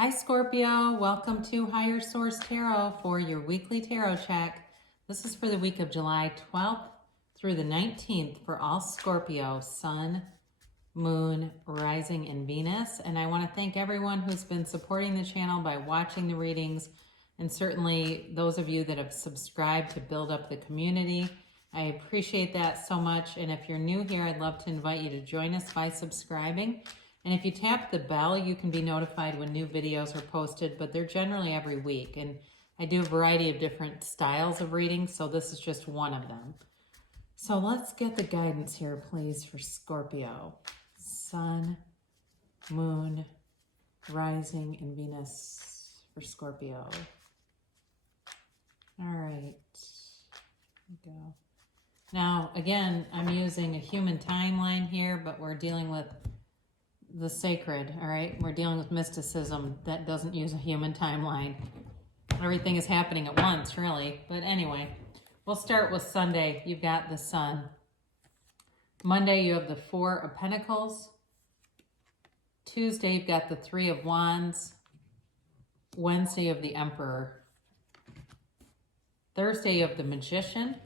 Hi Scorpio, welcome to Higher Source Tarot for your weekly tarot check. This is for the week of July 12th through the 19th for all Scorpio, Sun, Moon, Rising, and Venus. And I want to thank everyone who's been supporting the channel by watching the readings, and certainly those of you that have subscribed to build up the community. I appreciate that so much. And if you're new here, I'd love to invite you to join us by subscribing. And if you tap the bell, you can be notified when new videos are posted, but they're generally every week. And I do a variety of different styles of readings, so this is just one of them. So let's get the guidance here, please, for Scorpio. Sun, Moon, Rising, and Venus for Scorpio. All right, here we go. Now, again, I'm using a human timeline here, but we're dealing with the sacred, all right? We're dealing with mysticism that doesn't use a human timeline. Everything is happening at once, really. But anyway, we'll start with Sunday. You've got the Sun. Monday, you have the Four of Pentacles. Tuesday, you've got the Three of Wands. Wednesday, you have the Emperor. Thursday, you have the Magician.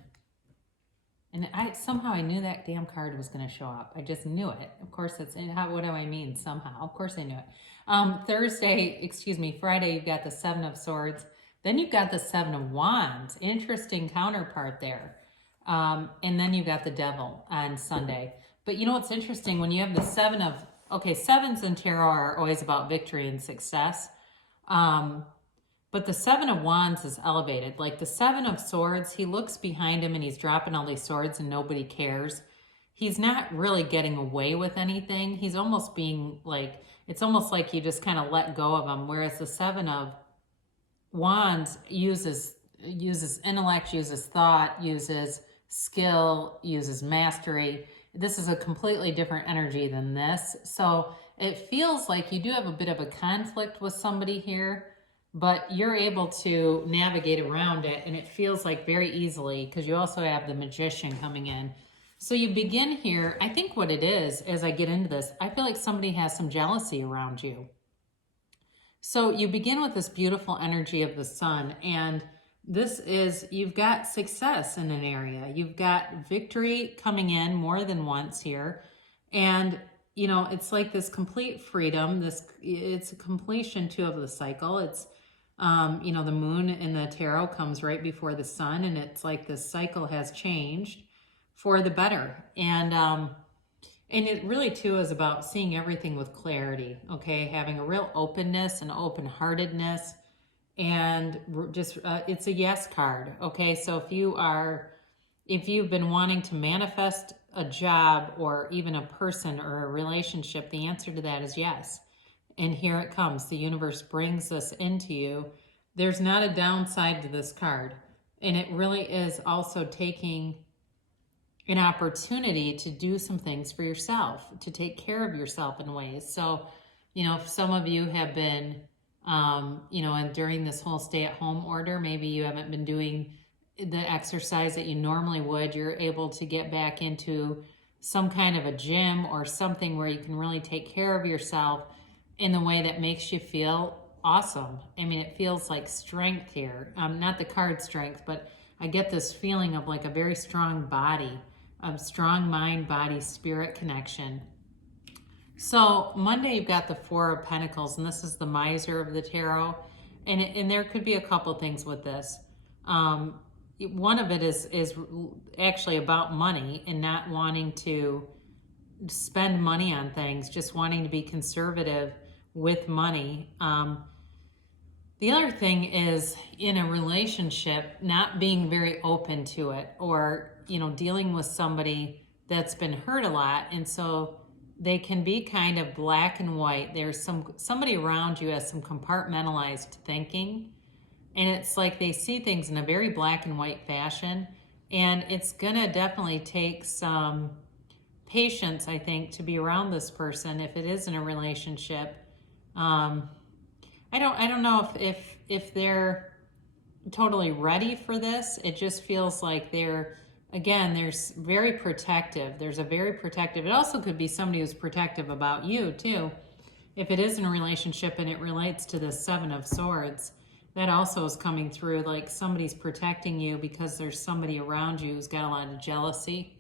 And somehow I knew that damn card was going to show up. I just knew it. Of course, what do I mean? Somehow. Of course I knew it. Friday, you've got the Seven of Swords. Then you've got the Seven of Wands. Interesting counterpart there. And then you've got the Devil on Sunday. But you know what's interesting? When you have the sevens in tarot are always about victory and success. But the Seven of Wands is elevated. Like the Seven of Swords, he looks behind him and he's dropping all these swords and nobody cares. He's not really getting away with anything. He's almost being like, it's almost like you just kind of let go of him. Whereas the Seven of Wands uses intellect, uses thought, uses skill, uses mastery. This is a completely different energy than this. So it feels like you do have a bit of a conflict with somebody here, but you're able to navigate around it, and it feels like very easily because you also have the Magician coming in. So you begin here. I think what it is, as I get into this, I feel like somebody has some jealousy around you. So you begin with this beautiful energy of the Sun, and this is, you've got success in an area. You've got victory coming in more than once here. And you know, it's like this complete freedom. It's a completion too of the cycle. It's you know, the moon in the tarot comes right before the sun, and it's like this cycle has changed for the better. And it really too is about seeing everything with clarity, okay? Having a real openness and open-heartedness, and just it's a yes card, okay? So if you've been wanting to manifest a job or even a person or a relationship, the answer to that is yes. And here it comes. The universe brings this into you. There's not a downside to this card. And it really is also taking an opportunity to do some things for yourself, to take care of yourself in ways. So, you know, if some of you have been, you know, and during this whole stay-at-home order, maybe you haven't been doing the exercise that you normally would, you're able to get back into some kind of a gym or something where you can really take care of yourself in the way that makes you feel awesome. I mean, it feels like strength here. Not the card strength, but I get this feeling of like a very strong body, a strong mind, body, spirit connection. So Monday, you've got the Four of Pentacles, and this is the miser of the tarot. And there could be a couple things with this. One of it is actually about money and not wanting to spend money on things, just wanting to be conservative with money. The other thing is in a relationship, not being very open to it, or, you know, dealing with somebody that's been hurt a lot. And so they can be kind of black and white. There's somebody around you has some compartmentalized thinking, and it's like they see things in a very black and white fashion. And it's gonna definitely take some patience, I think, to be around this person if it is in a relationship. I don't know if they're totally ready for this. It just feels like there's very protective. There's a very protective. It also could be somebody who's protective about you too. if it is in a relationship and it relates to the Seven of Swords, that also is coming through, like somebody's protecting you because there's somebody around you who's got a lot of jealousy,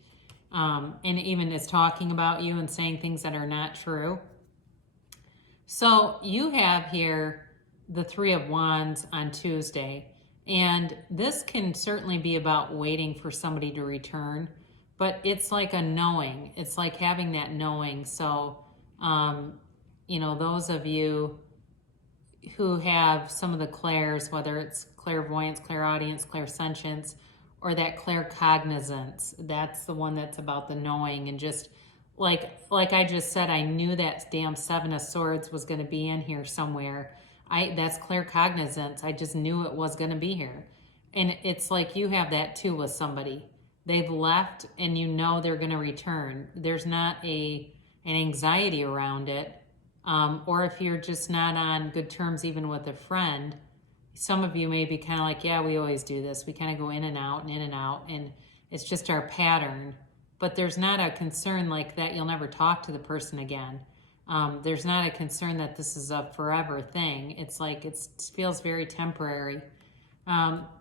and even is talking about you and saying things that are not true. So you have here the Three of Wands on Tuesday, and this can certainly be about waiting for somebody to return, but it's like a knowing. It's like having that knowing. So, you know, those of you who have some of the clairs, whether it's clairvoyance, clairaudience, clairsentience, or that claircognizance, that's the one that's about the knowing. And just like I just said, I knew that damn Seven of Swords was going to be in here somewhere. That's claircognizance. I just knew it was going to be here. And it's like you have that too with somebody. They've left and you know they're going to return. There's not an anxiety around it. Or if you're just not on good terms even with a friend, some of you may be kind of like, yeah, we always do this. We kind of go in and out and in and out, and it's just our pattern. But there's not a concern like that you'll never talk to the person again. There's not a concern that this is a forever thing. It's like it feels very temporary.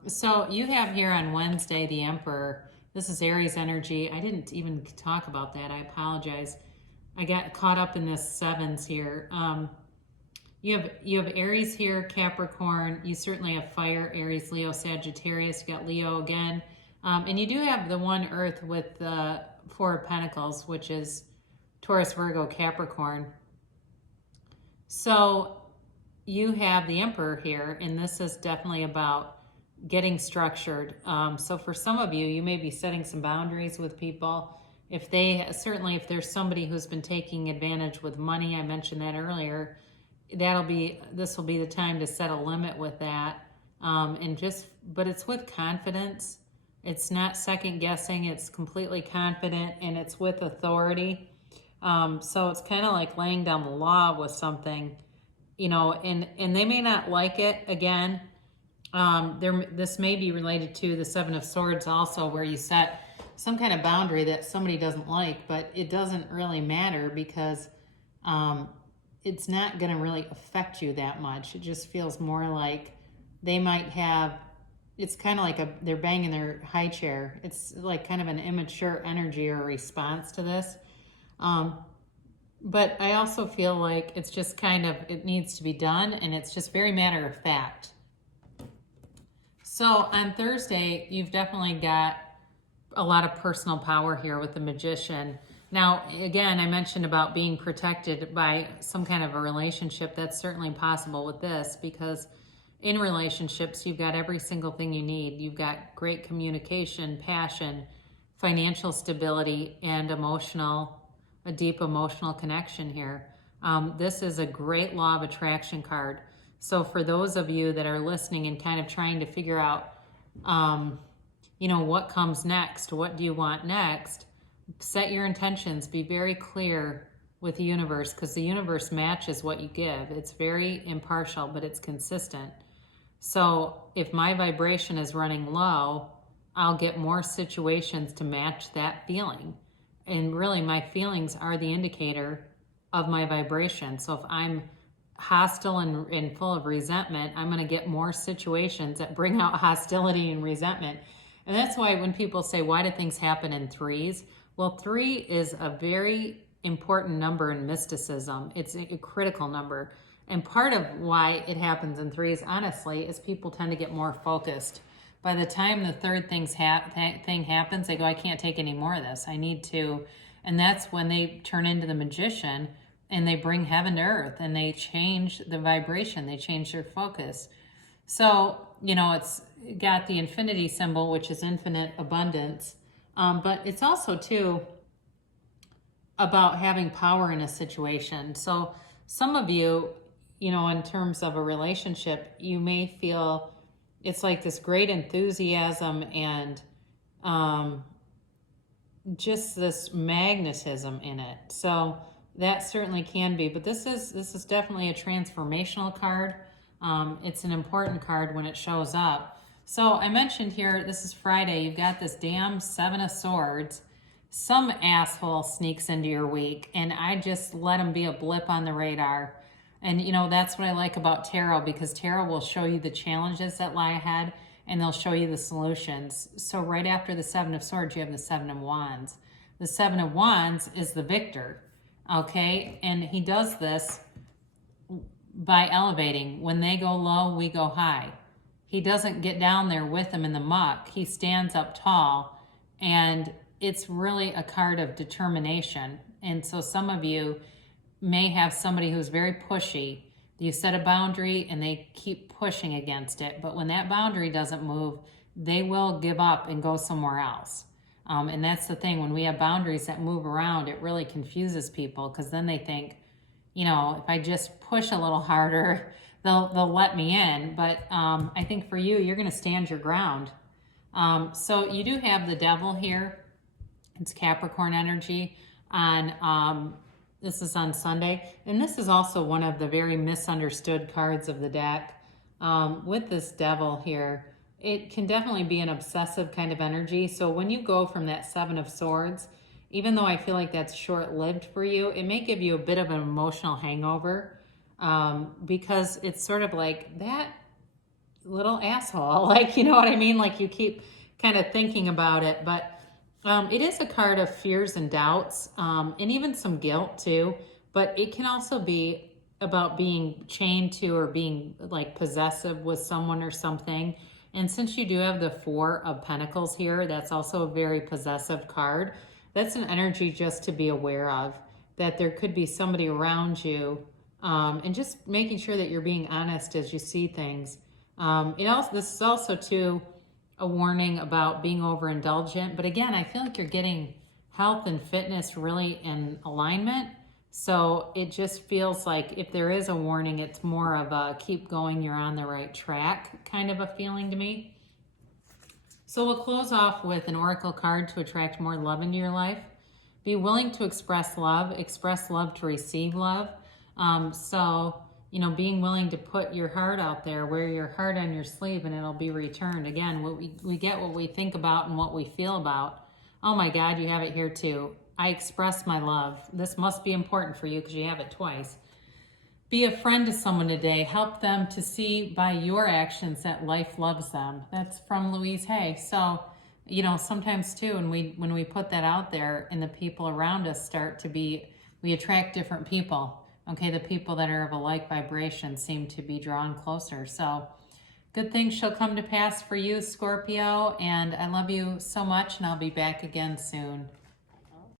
So you have here on Wednesday the Emperor. This is Aries energy. I didn't even talk about that. I apologize. I got caught up in this sevens here. You have Aries here, Capricorn. You certainly have fire, Aries, Leo, Sagittarius. You got Leo again. And you do have the one Earth with the Four of Pentacles, which is Taurus, Virgo, Capricorn. So you have the Emperor here, and this is definitely about getting structured. So for some of you, you may be setting some boundaries with people. If there's somebody who's been taking advantage with money, I mentioned that earlier, this will be the time to set a limit with that. But it's with confidence. It's not second guessing. It's completely confident, and it's with authority. So it's kind of like laying down the law with something, you know, and they may not like it again. This may be related to the Seven of Swords also, where you set some kind of boundary that somebody doesn't like, but it doesn't really matter because it's not going to really affect you that much. It just feels more like they might have, it's kind of like they're banging their high chair. It's like kind of an immature energy or response to this. But I also feel like it's just kind of, it needs to be done, and it's just very matter of fact. So on Thursday, you've definitely got a lot of personal power here with the Magician. Now, again, I mentioned about being protected by some kind of a relationship. That's certainly possible with this, because in relationships, you've got every single thing you need. You've got great communication, passion, financial stability, and a deep emotional connection here. This is a great law of attraction card. So for those of you that are listening and kind of trying to figure out, you know, what comes next, what do you want next, set your intentions, be very clear with the universe, because the universe matches what you give. It's very impartial, but it's consistent. So if my vibration is running low, I'll get more situations to match that feeling. And really, my feelings are the indicator of my vibration. So if I'm hostile and full of resentment, I'm going to get more situations that bring out hostility and resentment. And that's why when people say, why do things happen in threes? Well, 3 is a very important number in mysticism. It's a critical number. And part of why it happens in threes, honestly, is people tend to get more focused. By the time the third thing happens, they go, I can't take any more of this. I need to. And that's when they turn into the Magician, and they bring heaven to earth, and they change the vibration. They change their focus. So, you know, it's got the infinity symbol, which is infinite abundance. But it's also, too, about having power in a situation. So some of you, you know, in terms of a relationship, you may feel it's like this great enthusiasm and just this magnetism in it. So that certainly can be, but this is definitely a transformational card. It's an important card when it shows up. So I mentioned here, this is Friday, you've got this damn 7 of Swords. Some asshole sneaks into your week, and I just let him be a blip on the radar. And you know, that's what I like about tarot, because tarot will show you the challenges that lie ahead and they'll show you the solutions. So right after the Seven of Swords, you have the Seven of Wands. The Seven of Wands is the victor, okay? And he does this by elevating. When they go low, we go high. He doesn't get down there with them in the muck. He stands up tall, and it's really a card of determination. And so some of you may have somebody who's very pushy. You set a boundary and they keep pushing against it, but when that boundary doesn't move, they will give up and go somewhere else. And that's the thing, when we have boundaries that move around, it really confuses people, because then they think, you know, if I just push a little harder, they'll let me in. But I think for you, you're going to stand your ground. So you do have the Devil here. It's Capricorn energy on this is on Sunday, and this is also one of the very misunderstood cards of the deck. With this Devil here, it can definitely be an obsessive kind of energy. So when you go from that Seven of Swords, even though I feel like that's short-lived for you, it may give you a bit of an emotional hangover, because it's sort of like that little asshole, like, you know what I mean? Like, you keep kind of thinking about it, but it is a card of fears and doubts, and even some guilt too, but it can also be about being chained to or being like possessive with someone or something. And since you do have the Four of Pentacles here, that's also a very possessive card. That's an energy just to be aware of, that there could be somebody around you, and just making sure that you're being honest as you see things. This is also too a warning about being overindulgent. But again, I feel like you're getting health and fitness really in alignment. So it just feels like if there is a warning, it's more of a keep going, you're on the right track kind of a feeling to me. So we'll close off with an oracle card to attract more love into your life. Be willing to express love to receive love. So, you know, being willing to put your heart out there, wear your heart on your sleeve, and it'll be returned. Again, we get what we think about and what we feel about. Oh my God, you have it here too. I express my love. This must be important for you because you have it twice. Be a friend to someone today. Help them to see by your actions that life loves them. That's from Louise Hay. So, you know, sometimes too, when we put that out there and the people around us start to be, we attract different people. Okay, the people that are of a like vibration seem to be drawn closer. So good things shall come to pass for you, Scorpio. And I love you so much, and I'll be back again soon.